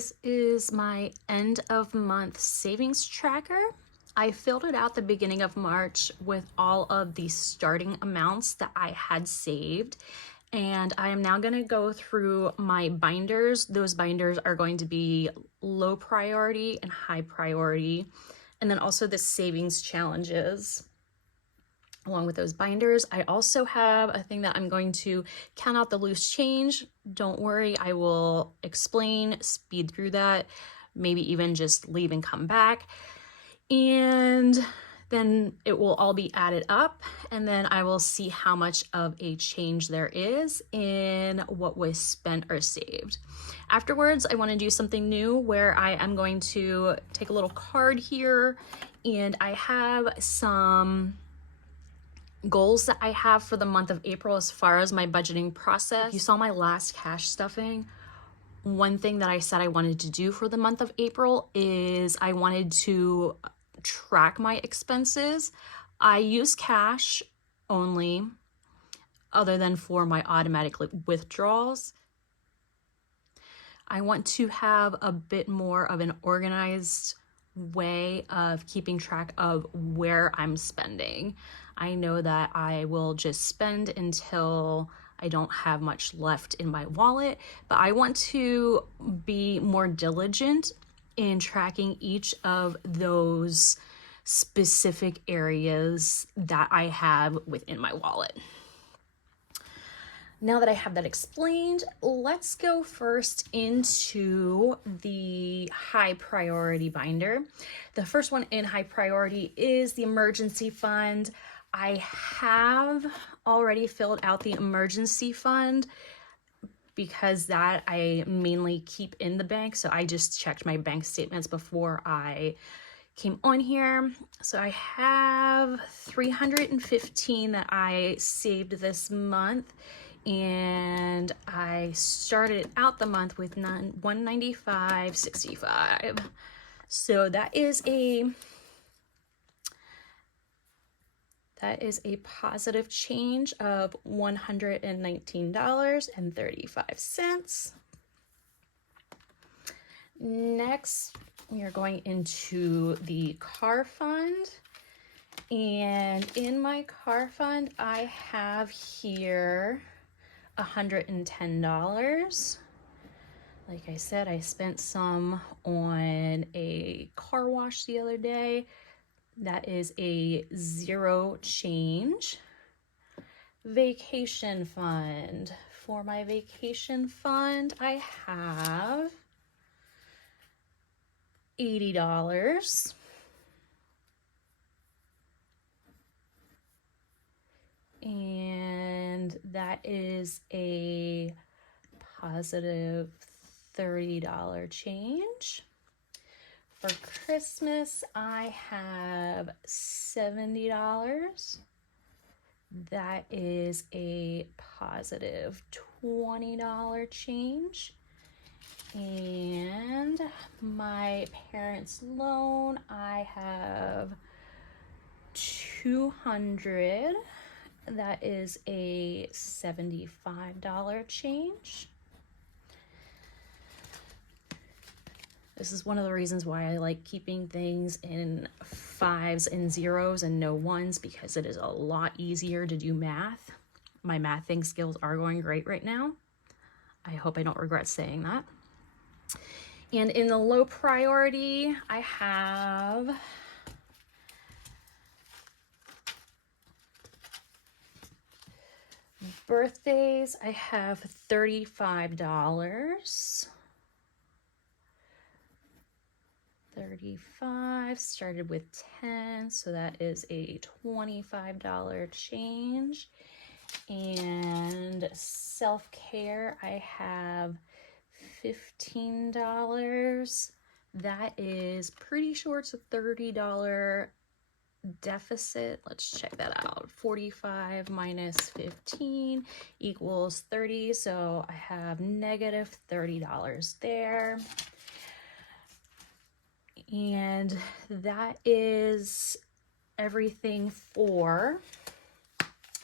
This is my end of month savings tracker. I filled it out the beginning of March with all of the starting amounts that I had saved. And I am now going to go through my binders. Those binders are going to be low priority and high priority. And then also the savings challenges. Along with those binders, I also have a thing that I'm going to count out the loose change. Don't worry, I will explain, speed through that, maybe even just leave and come back. And then it will all be added up, and then I will see how much of a change there is in what was spent or saved. Afterwards, I want to do something new where I am going to take a little card here, and I have some goals that I have for the month of April as far as my budgeting process. If you saw my last cash stuffing, one thing that I said I wanted to do for the month of April is I wanted to track my expenses. I use cash only, other than for my automatic withdrawals. I want to have a bit more of an organized way of keeping track of where I'm spending. I know that I will just spend until I don't have much left in my wallet, but I want to be more diligent in tracking each of those specific areas that I have within my wallet. Now that I have that explained, let's go first into the high priority binder. The first one in high priority is the emergency fund. I have already filled out the emergency fund because that I mainly keep in the bank. So I just checked my bank statements before I came on here. So I have $315 that I saved this month. And I started out the month with $195.65. So that is a positive change of $119.35. Next, we are going into the car fund. And in my car fund, I have here $110. Like I said, I spent some on a car wash the other day. That is a zero change. Vacation fund. For my vacation fund, I have $80. And that is a positive $30 change. For Christmas, I have $70. That is a positive $20 change. And my parents' loan, I have $200. That is a $75 change. This is one of the reasons why I like keeping things in 5s and 0s and no 1s, because it is a lot easier to do math. My mathing skills are going great right now. I hope I don't regret saying that. And in the low priority, I have birthdays. I have $35. 35 started with 10, so that is a $25 change. And self-care, I have $15. That is pretty sure it's a $30 deficit. Let's check that out. 45 minus 15 equals 30, so I have negative $30 there. And that is everything for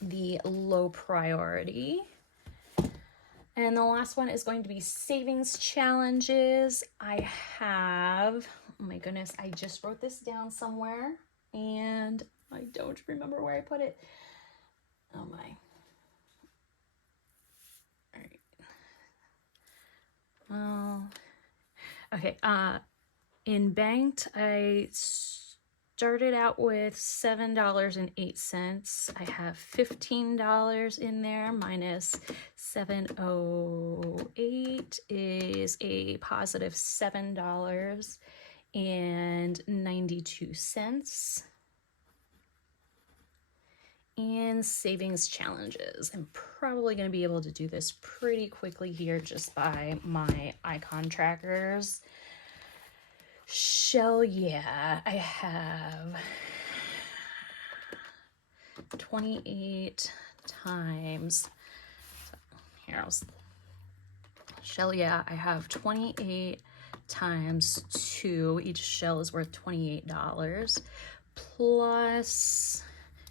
the low priority. And the last one is going to be savings challenges. I have, oh my goodness, I just wrote this down somewhere and I don't remember where I put it. Oh my. All right. Okay. In banked, I started out with $7.08. I have $15 in there minus 708 is a positive $7.92. And savings challenges. I'm probably going to be able to do this pretty quickly here just by my icon trackers. Shell, yeah, I have 28 times. So here, shell, yeah, I have 28 times 2. Each shell is worth $28 plus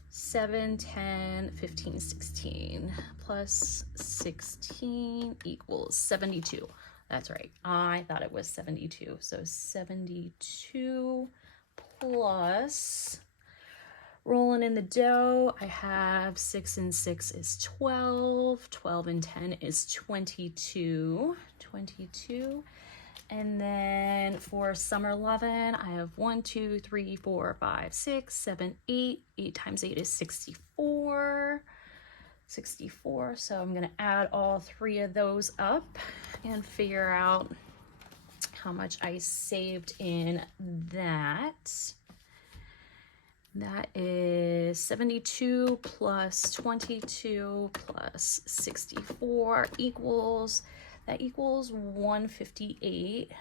7, 10, 15, 16 plus 16 equals 72. That's right. I thought it was 72. So 72 plus, rolling in the dough, I have 6 and 6 is 12. 12 and 10 is 22. 22. And then for summer lovin', I have 1, 2, 3, 4, 5, 6, 7, 8. 8 times 8 is 64. 64. So I'm going to add all 3 of those up and figure out how much I saved in that. That is 72 plus 22 plus 64 equals, that equals 158.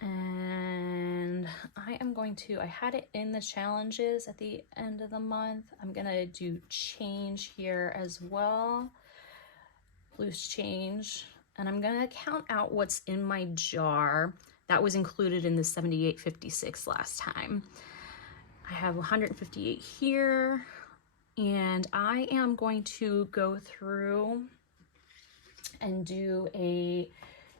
And I am going to, I had it in the challenges at the end of the month. I'm going to do change here as well. Loose change. And I'm going to count out what's in my jar. That was included in the 78.56 last time. I have 158 here. And I am going to go through and do a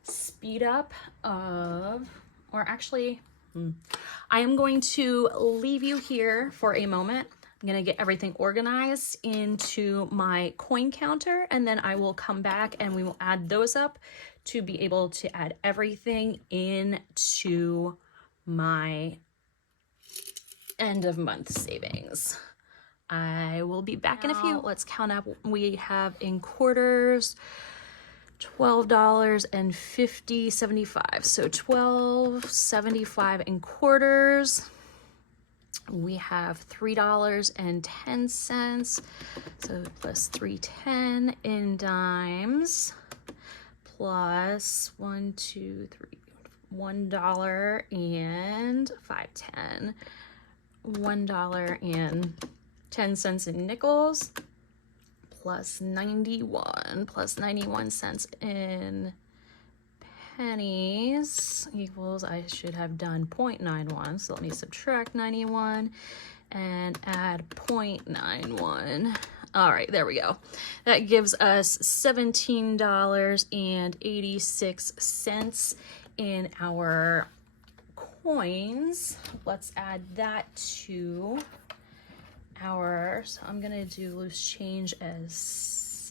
speed up of, or actually, I am going to leave you here for a moment. I'm going to get everything organized into my coin counter, and then I will come back and we will add those up to be able to add everything into my end of month savings. I will be back in a few. Let's count up. We have in quarters, $12.50.75. So $12.75 in quarters. We have $3.10. So plus $3.10 in dimes. Plus $1, 2, 3, $1 and $5.10. $1.10 in nickels, plus 91 cents in pennies equals, I should have done 0.91. So let me subtract 91 and add 0.91. All right, there we go. That gives us $17.86 in our coins. Let's add that to our, so I'm gonna do loose change as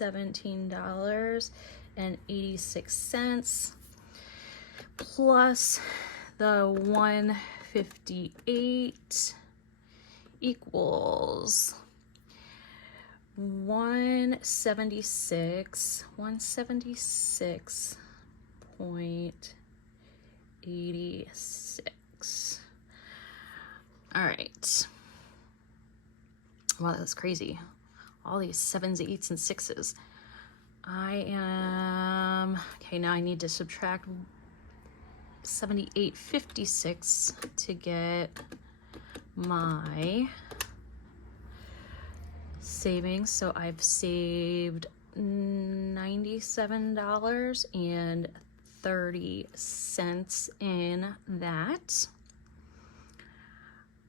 $17.86 plus the 158 equals 176.86. All right. Wow, that's crazy. All these 7s, 8s, and 6s. I am, okay, now I need to subtract 78.56 to get my savings. So I've saved $97.30 in that.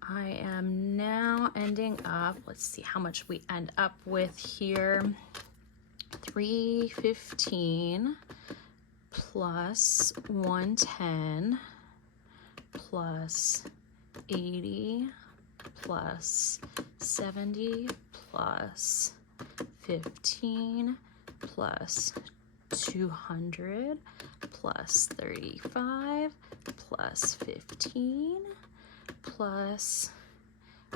I am now ending up, let's see how much we end up with here. 315 plus 110 plus 80 plus 70 plus 15 plus 200 plus 35 plus 15 plus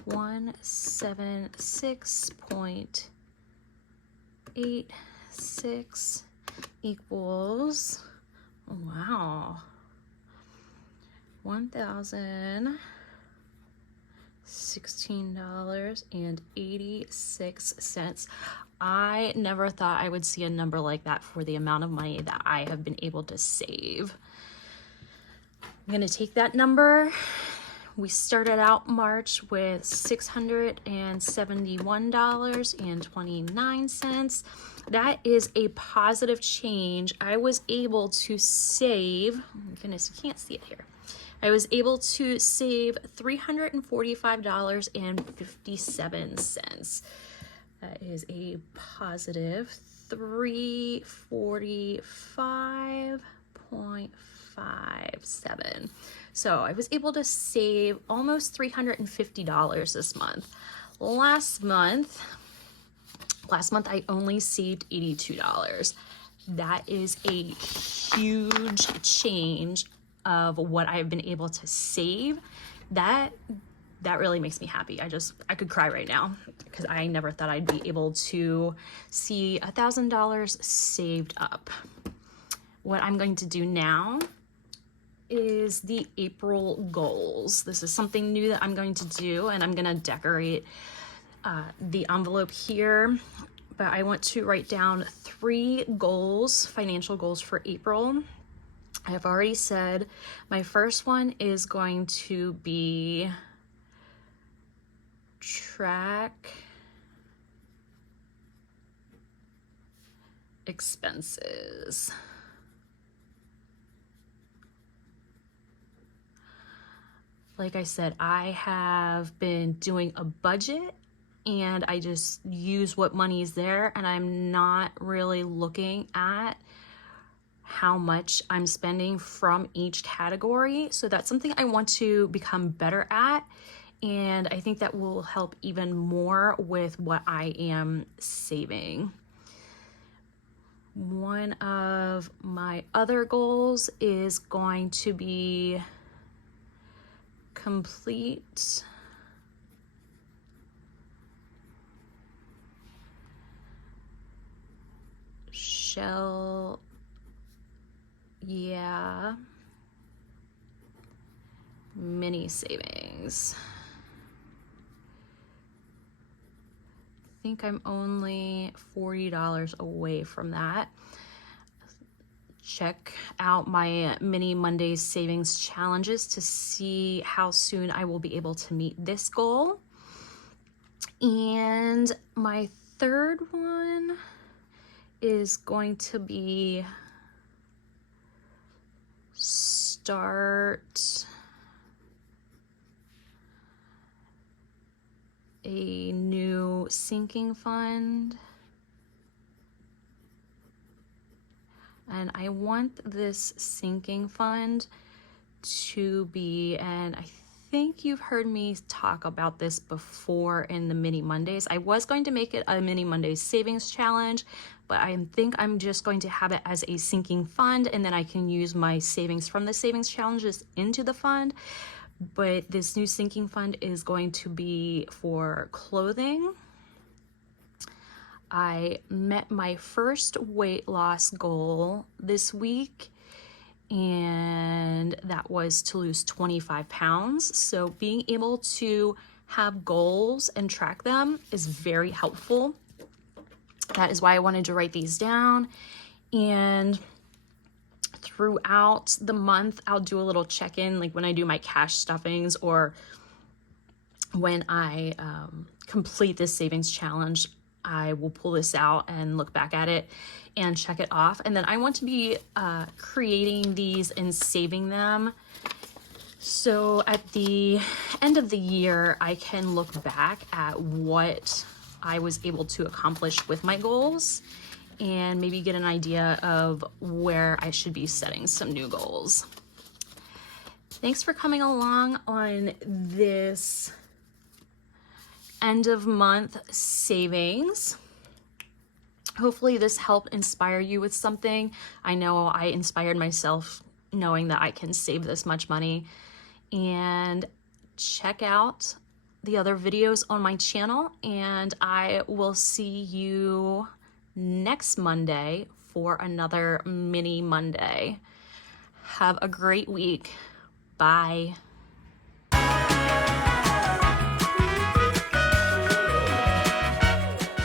176.86 equals, wow, $1,016.86. I never thought I would see a number like that for the amount of money that I have been able to save. I'm gonna take that number. We started out March with $671.29. That is a positive change. I was able to save, oh my goodness, you can't see it here. I was able to save $345.57. That is a positive 345.57. So I was able to save almost $350 this month. Last month I only saved $82. That is a huge change of what I've been able to save. That really makes me happy. I could cry right now because I never thought I'd be able to see $1,000 saved up. What I'm going to do now is the April goals. This is something new that I'm going to do, and I'm gonna decorate the envelope here, but I want to write down 3 goals, financial goals for April. I have already said my first one is going to be track expenses. Like I said, I have been doing a budget and I just use what money is there, and I'm not really looking at how much I'm spending from each category. So that's something I want to become better at, and I think that will help even more with what I am saving. One of my other goals is going to be complete mini savings. I think I'm only $40 away from that. Check out my mini Mondays savings challenges to see how soon I will be able to meet this goal. And my third one is going to be start a new sinking fund. And I want this sinking fund to be, and I think you've heard me talk about this before in the Mini Mondays. I was going to make it a Mini Mondays savings challenge, but I think I'm just going to have it as a sinking fund, and then I can use my savings from the savings challenges into the fund. But this new sinking fund is going to be for clothing. I met my first weight loss goal this week, and that was to lose 25 pounds. So being able to have goals and track them is very helpful. That is why I wanted to write these down. And throughout the month, I'll do a little check-in, like when I do my cash stuffings or when I complete this savings challenge. I will pull this out and look back at it and check it off. And then I want to be creating these and saving them. So at the end of the year, I can look back at what I was able to accomplish with my goals. and maybe get an idea of where I should be setting some new goals. Thanks for coming along on this end of month savings. Hopefully this helped inspire you with something. I know I inspired myself knowing that I can save this much money. And check out the other videos on my channel, and I will see you next Monday for another mini Monday. Have a great week. Bye.